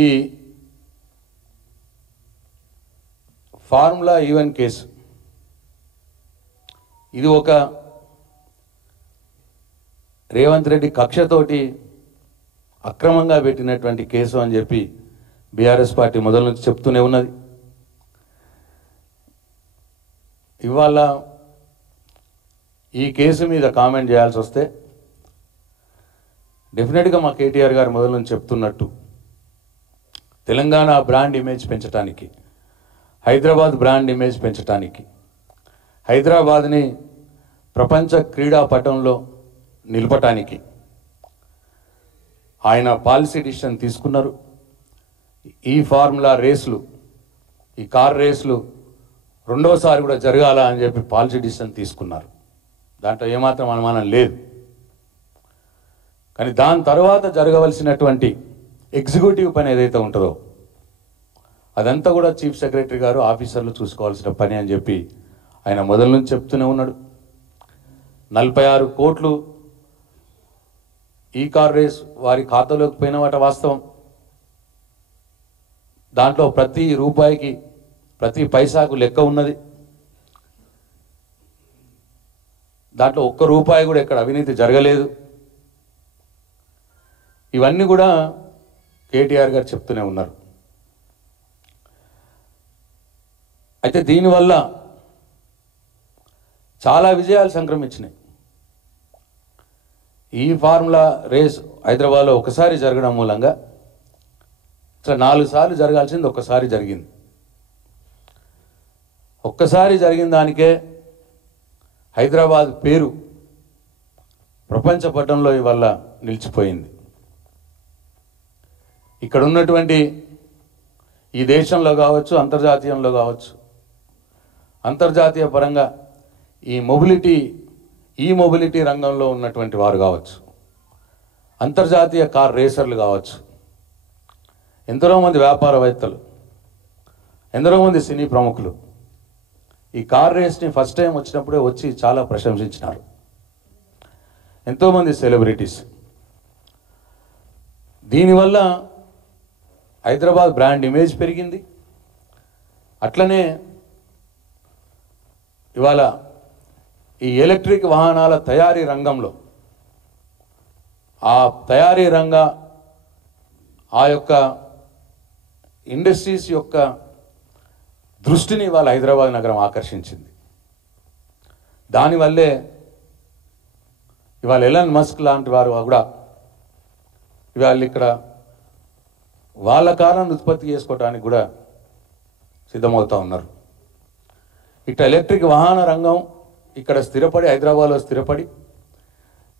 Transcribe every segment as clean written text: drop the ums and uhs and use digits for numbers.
ఈ formula even case ఇది ఒక రేవంత్ రెడ్డి కక్షతోటి అక్రమంగా పెట్టినటువంటి కేసు అని చెప్పి బీఆర్ఎస్ పార్టీ మొదల నుంచి చెప్తూనే ఉన్నది. ఇవాళ ఈ కేసు మీద కామెంట్ చేయాల్సి వస్తే డెఫినెట్గా మా కేటీఆర్ గారు మొదల నుంచి చెప్తున్నట్టు తెలంగాణ బ్రాండ్ ఇమేజ్ పెంచడానికి, హైదరాబాద్ బ్రాండ్ ఇమేజ్ పెంచడానికి, హైదరాబాద్ని ప్రపంచ క్రీడా పటంలో నిలపటానికి ఆయన పాలసీ డిసిషన్ తీసుకున్నారు. ఈ ఫార్ములా రేసులు, ఈ కార్ రేసులు రెండోసారి కూడా జరగాల అని చెప్పి పాలసీ డిసిషన్ తీసుకున్నారు. దాంట్లో ఏమాత్రం అనుమానం లేదు. కానీ దాని తర్వాత జరగవలసినటువంటి ఎగ్జిక్యూటివ్ పని ఏదైతే ఉంటుందో అదంతా కూడా చీఫ్ సెక్రటరీ గారు ఆఫీసర్లు చూసుకోవాల్సిన పని అని చెప్పి ఆయన మొదల నుంచి చెప్తూనే ఉన్నాడు. 46 కోట్లు ఈ కార్ రేస్ వారి ఖాతాలోకి పోయినమాట వాస్తవం. దాంట్లో ప్రతి రూపాయికి ప్రతి పైసాకు లెక్క ఉన్నది. దాంట్లో ఒక్క రూపాయి కూడా ఎక్కడ అవినీతి జరగలేదు. ఇవన్నీ కూడా కేటీఆర్ గారు చెప్తూనే ఉన్నారు. అయితే దీనివల్ల చాలా విజయాలు సంక్రమించినాయి. ఈ ఫార్ములా రేస్ హైదరాబాద్లో ఒకసారి జరగడం మూలంగా ఇట్లా 4 సార్లు జరగాల్సింది ఒక్కసారి జరిగింది. ఒక్కసారి జరిగిన దానికే హైదరాబాద్ పేరు ప్రపంచ పటంలో ఇవాళ నిలిచిపోయింది. ఇక్కడ ఉన్నటువంటి ఈ దేశంలో కావచ్చు, అంతర్జాతీయంలో కావచ్చు, అంతర్జాతీయ పరంగా ఈ మొబిలిటీ రంగంలో ఉన్నటువంటి వారు కావచ్చు, అంతర్జాతీయ కార్ రేసర్లు కావచ్చు, ఎందరో మంది వ్యాపారవేత్తలు, ఎందరో మంది సినీ ప్రముఖులు ఈ కార్ రేస్ని ఫస్ట్ టైం వచ్చినప్పుడే వచ్చి చాలా ప్రశంసించినారు. ఎంతోమంది సెలబ్రిటీస్. దీనివల్ల హైదరాబాద్ బ్రాండ్ ఇమేజ్ పెరిగింది. అట్లనే ఇవాళ ఈ ఎలక్ట్రిక్ వాహనాల తయారీ రంగంలో ఆ తయారీ ఆ యొక్క ఇండస్ట్రీస్ యొక్క దృష్టిని ఇవాళ హైదరాబాద్ నగరం ఆకర్షించింది. దానివల్లే ఇవాళ ఎలన్ మస్క్ లాంటి వారు కూడా ఇవాళ ఇక్కడ వాళ్ళ కారును ఉత్పత్తి చేసుకోవడానికి కూడా సిద్ధమవుతూ ఉన్నారు. ఇట్లా ఎలక్ట్రిక్ వాహన రంగం ఇక్కడ స్థిరపడి, హైదరాబాద్లో స్థిరపడి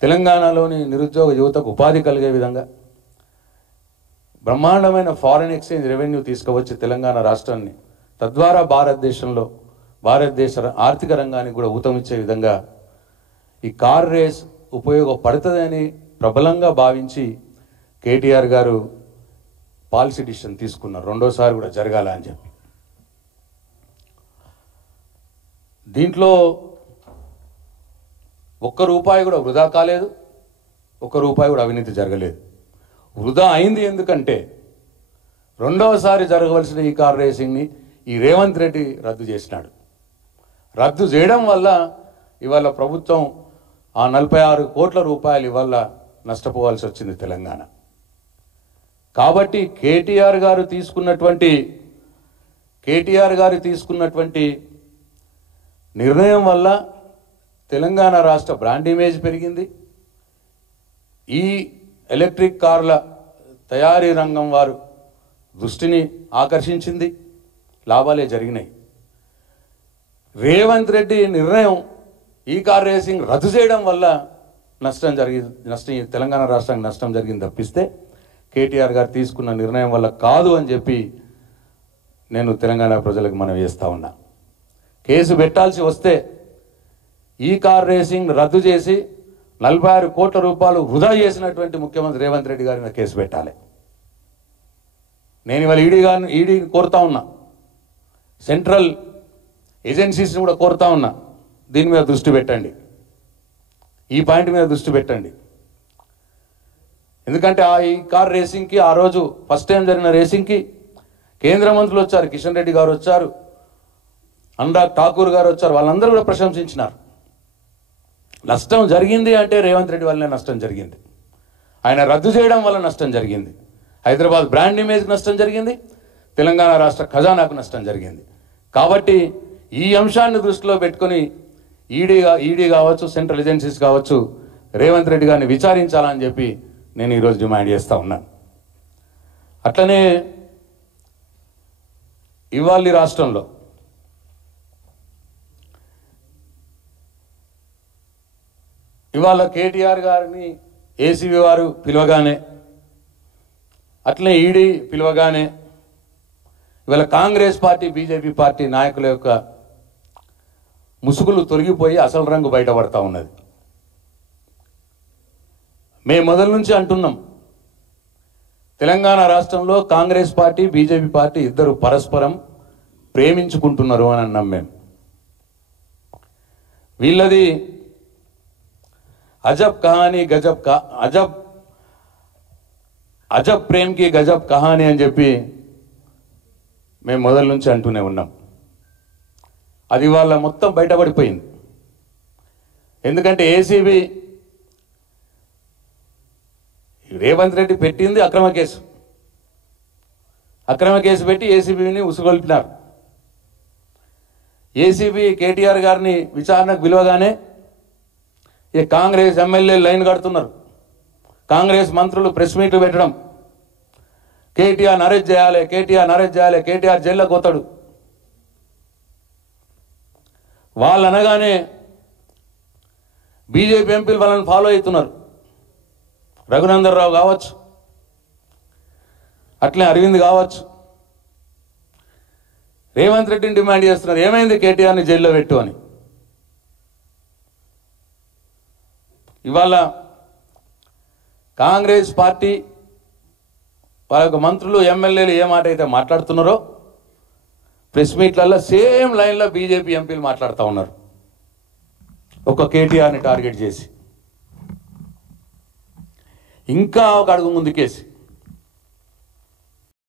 తెలంగాణలోని నిరుద్యోగ యువతకు ఉపాధి కలిగే విధంగా బ్రహ్మాండమైన ఫారిన్ ఎక్స్చేంజ్ రెవెన్యూ తీసుకువచ్చి తెలంగాణ రాష్ట్రాన్ని, తద్వారా భారతదేశ ఆర్థిక రంగానికి కూడా ఊతమిచ్చే విధంగా ఈ కార్ రేస్ ఉపయోగపడుతుందని ప్రబలంగా భావించి కేటీఆర్ గారు పాలసీ డిసిషన్ తీసుకున్నారు. రెండోసారి కూడా జరగాల అని చెప్పి. దీంట్లో ఒక్క రూపాయి కూడా వృధా కాలేదు, ఒక్క రూపాయి కూడా అవినీతి జరగలేదు. వృధా అయింది ఎందుకంటే రెండవసారి జరగవలసిన ఈ కార్ రేసింగ్ని ఈ రేవంత్ రెడ్డి రద్దు చేసినాడు. రద్దు చేయడం వల్ల ఇవాళ ప్రభుత్వం ఆ 46 కోట్ల రూపాయలు ఇవాళ నష్టపోవాల్సి వచ్చింది తెలంగాణ. కాబట్టి కేటీఆర్ గారు తీసుకున్నటువంటి నిర్ణయం వల్ల తెలంగాణ రాష్ట్ర బ్రాండ్ ఇమేజ్ పెరిగింది. ఈ ఎలక్ట్రిక్ కార్ల తయారీ రంగం వారు దృష్టిని ఆకర్షించింది. లాభాలే జరిగినాయి. రేవంత్ రెడ్డి నిర్ణయం ఈ కార్ రేసింగ్ రద్దు చేయడం వల్ల తెలంగాణ రాష్ట్రానికి నష్టం జరిగింది తప్పిస్తే కేటీఆర్ గారు తీసుకున్న నిర్ణయం వల్ల కాదు అని చెప్పి నేను తెలంగాణ ప్రజలకు మనవి చేస్తా ఉన్నా. కేసు పెట్టాల్సి వస్తే ఈ కార్ రేసింగ్ రద్దు చేసి 46 కోట్ల రూపాయలు వృధా చేసినటువంటి ముఖ్యమంత్రి రేవంత్ రెడ్డి గారి మీద కేసు పెట్టాలి. నేను ఇవాళ ఈడీని కోరుతా ఉన్నా, సెంట్రల్ ఏజెన్సీస్ని కూడా కోరుతా ఉన్నా, దీని మీద దృష్టి పెట్టండి, ఈ పాయింట్ మీద దృష్టి పెట్టండి. ఎందుకంటే ఈ కార్ రేసింగ్కి ఆ రోజు ఫస్ట్ టైం జరిగిన రేసింగ్కి కేంద్ర మంత్రులు వచ్చారు, కిషన్ రెడ్డి గారు వచ్చారు, అనురాగ్ ఠాకూర్ గారు వచ్చారు, వాళ్ళందరూ కూడా ప్రశంసించినారు. నష్టం జరిగింది అంటే రేవంత్ రెడ్డి వల్లనే నష్టం జరిగింది. ఆయన రద్దు చేయడం వల్ల నష్టం జరిగింది. హైదరాబాద్ బ్రాండ్ ఇమేజ్కి నష్టం జరిగింది, తెలంగాణ రాష్ట్ర ఖజానాకు నష్టం జరిగింది. కాబట్టి ఈ అంశాన్ని దృష్టిలో పెట్టుకొని ఈడీ కావచ్చు, సెంట్రల్ ఏజెన్సీస్ కావచ్చు, రేవంత్ రెడ్డి గారిని విచారించాలని చెప్పి నేను ఈరోజు డిమాండ్ చేస్తూ ఉన్నాను. అట్లనే ఇవాళ రాష్ట్రంలో ఇవాళ కేటీఆర్ గారిని ఏసీబీ వారు పిలవగానే, అట్లనే ఈడీ పిలవగానే ఇవాళ కాంగ్రెస్ పార్టీ, బీజేపీ పార్టీ నాయకుల యొక్క ముసుగులు తొలగిపోయి అసలు రంగు బయటపడతా ఉన్నది. మేము మొదల నుంచి అంటున్నాం, తెలంగాణ రాష్ట్రంలో కాంగ్రెస్ పార్టీ, బీజేపీ పార్టీ ఇద్దరు పరస్పరం ప్రేమించుకుంటున్నారు అని అన్నాం మేము. వీళ్ళది అజబ్ కహానీ అజబ్ ప్రేమ్కి గజబ్ కహానీ అని చెప్పి మేము మొదల నుంచి అంటూనే ఉన్నాం. అది వాళ్ళ మొత్తం బయటపడిపోయింది. ఎందుకంటే ఏసీబీ రేవంత్ రెడ్డి పెట్టింది అక్రమ కేసు పెట్టి ఏసీబీని ఉసుగొల్పినారు. ఏసీబీ కేటీఆర్ గారిని విచారణకు పిలవగానే ఈ కాంగ్రెస్ ఎమ్మెల్యే లైన్ కడుతున్నారు, కాంగ్రెస్ మంత్రులు ప్రెస్ మీట్లు పెట్టడం, కేటీఆర్ అరెస్ట్ చేయాలి, కేటీఆర్ జైల్లో పోతాడు. వాళ్ళు అనగానే బీజేపీ ఎంపీలు వాళ్ళని ఫాలో అవుతున్నారు. రఘునందన్ రావు కావచ్చు, అట్లే అరవింద్ కావచ్చు, రేవంత్ రెడ్డిని డిమాండ్ చేస్తున్నారు, ఏమైంది కేటీఆర్ని జైల్లో పెట్టు అని. ఇవాళ కాంగ్రెస్ పార్టీ వాళ్ళ యొక్క మంత్రులు, ఎమ్మెల్యేలు ఏ మాట అయితే మాట్లాడుతున్నారో ప్రెస్ మీట్లలో సేమ్ లైన్లో బీజేపీ ఎంపీలు మాట్లాడుతూ ఉన్నారు, ఒక కేటీఆర్ని టార్గెట్ చేసి, ఇంకా ఒక అడుగు ముందుకేసి.